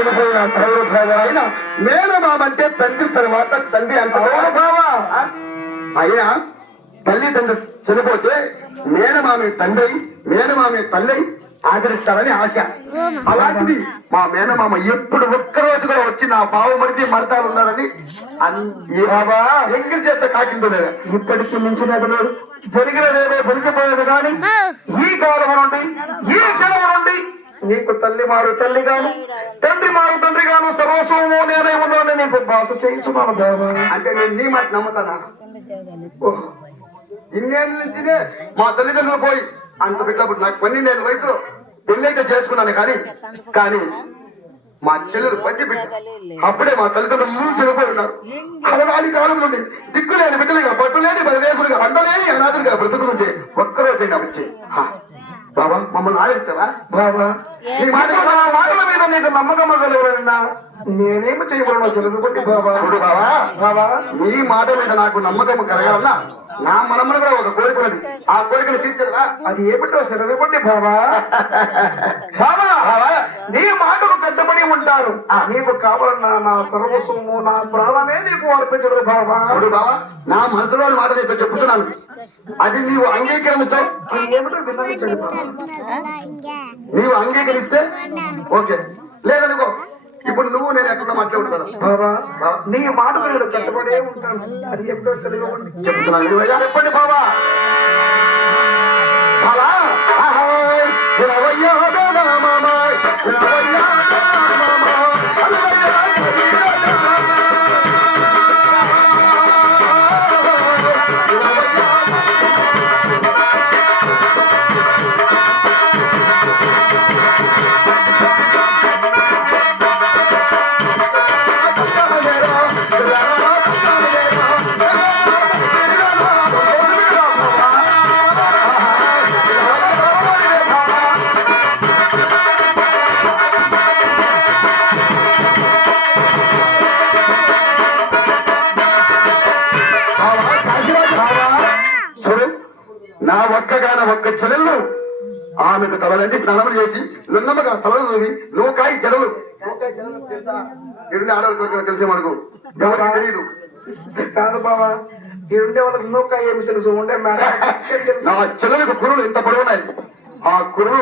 చనిపోయిన భావ అయినా మేనమామంటే తండ్రి తర్వాత తండ్రి అంత భావ అయినా తల్లిదండ్రులు చనిపోతే మేనమామి తండ్రి మేనమామి తల్లి ఆదరిస్తారని ఆశ. అలాంటిది మా మేనమామ ఎప్పుడు ఒక్కరోజు కూడా వచ్చి నా బావమరిది మరదాలు ఉన్నారని ఈ బాబా ఎంగిరి చేత కాకిందో లేదా ఇప్పటికి మించినది లేదు, జరిగినదేదో జరిగిపోయేది కానీ ఈ కాలం నుండి ఈ క్షణం నుండి నీకు తల్లి మారు తల్లి గాను తండ్రి మారు తండ్రి గాను సర్వస్వము నేనే ఉందని నీకు బాధ చేయించున్నాను బాబా. అంటే నేను నీ మాట నమ్ముతానా? ఇన్నేళ్ళ నుంచినే మా తల్లిదండ్రులు పోయి అంత పెట్టినప్పుడు నాకు 12 వయసులో పెళ్ళైతే చేసుకున్నాను. కానీ మా చెల్లెలు పంచి పెట్టి అప్పుడే మా తల్లిదండ్రులు ముందు చనిపోయి ఉన్నారు. అలనాటి కాలం నుండి దిక్కులేని బిడ్డలుగా పట్టులేని పరదేశులుగా అండలేని అనాథులుగా బ్రతుకుతుంటే ఒక్కరోజైనా వచ్చి బాబా మమ్మల్ని ఆదరించావా? బాబా నీ మాటల మీద నీకు నమ్మకం కలవరన్నా నేనేమి చేయగలను చదువుకుంటే బాబా. బాబా బాబా నీ మాట మీద నాకు నమ్మకం కలగాలన్నా నా మనమ్మను కూడా ఒక కోరిక ఉన్నది. ఆ కోరికను తీర్చదా? అది ఏమిటో చదువుకుంటే బాబా. బాబా నీ మాటకు కట్టుబడి ఉంటారు. నీకు కావాలన్నా నా సర్వస్వము నా ప్రాణమే నీకు అర్పించదు బాబా. బాబా నా మనసులో మాట నీకు చెప్తున్నాను, అది నీవు అంగీకరించావు. ఏమిటో విన్నవించండి బాబా. నీవు అంగీకరిస్తే ఓకే, లేదనుకో ఇప్పుడు నువ్వు నేను ఎక్కడ మాట్లాడుతాను బాబా. నీ మాట నేను కట్టుబడే ఉంటాను. అది ఎప్పుడో చెప్తున్నాను చెప్పండి బాబా. నా ఒక్క చెల్లెళ్ళు ఆమెకు తలలంటి స్నానం చేసి నున్నమ్మగా తలలు నూవి నూకాయి జడలు ఇరుండి ఆడవాళ్ళకి తెలిసే మనకు ఎవరికి తెలియదు కాదు బాబా. ఇరుండే వాళ్ళకి నూకాయ ఏమి తెలుసు ఉండే మేడం. నా చెల్లెలకు కురులు ఇంత పొడవున్నాయి. ఆ కురులు